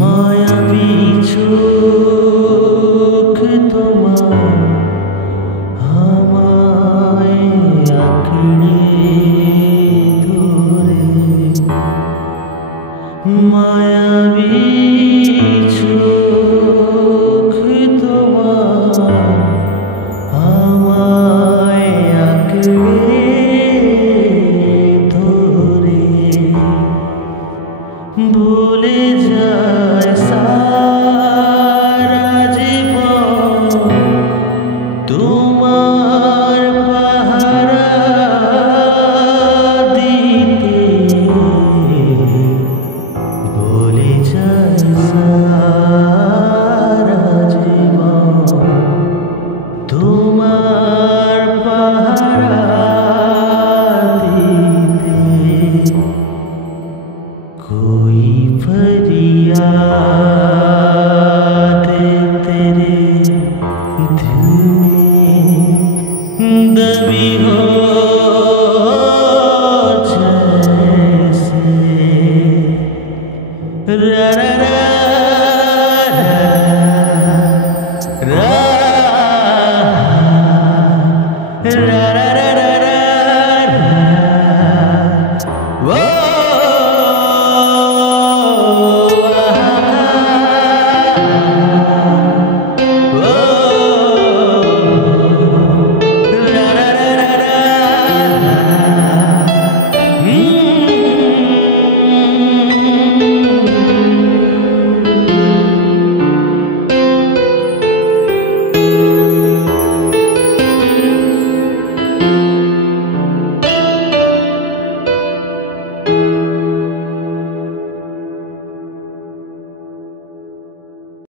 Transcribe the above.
মায়াবী চোখ তোমার আমায় আঁকড়ে ধরে, মায়াবী চোখ তোমার আমায় আঁকড়ে ধরে, ভুলে যায় সারা জীবন তোমার পাহারা দিতে, ভুলে যায় সারা জীবন তোমার পাহারা দিতে। कोई फरियाद तेरे दिल में दबी हो जैसे रा रा रा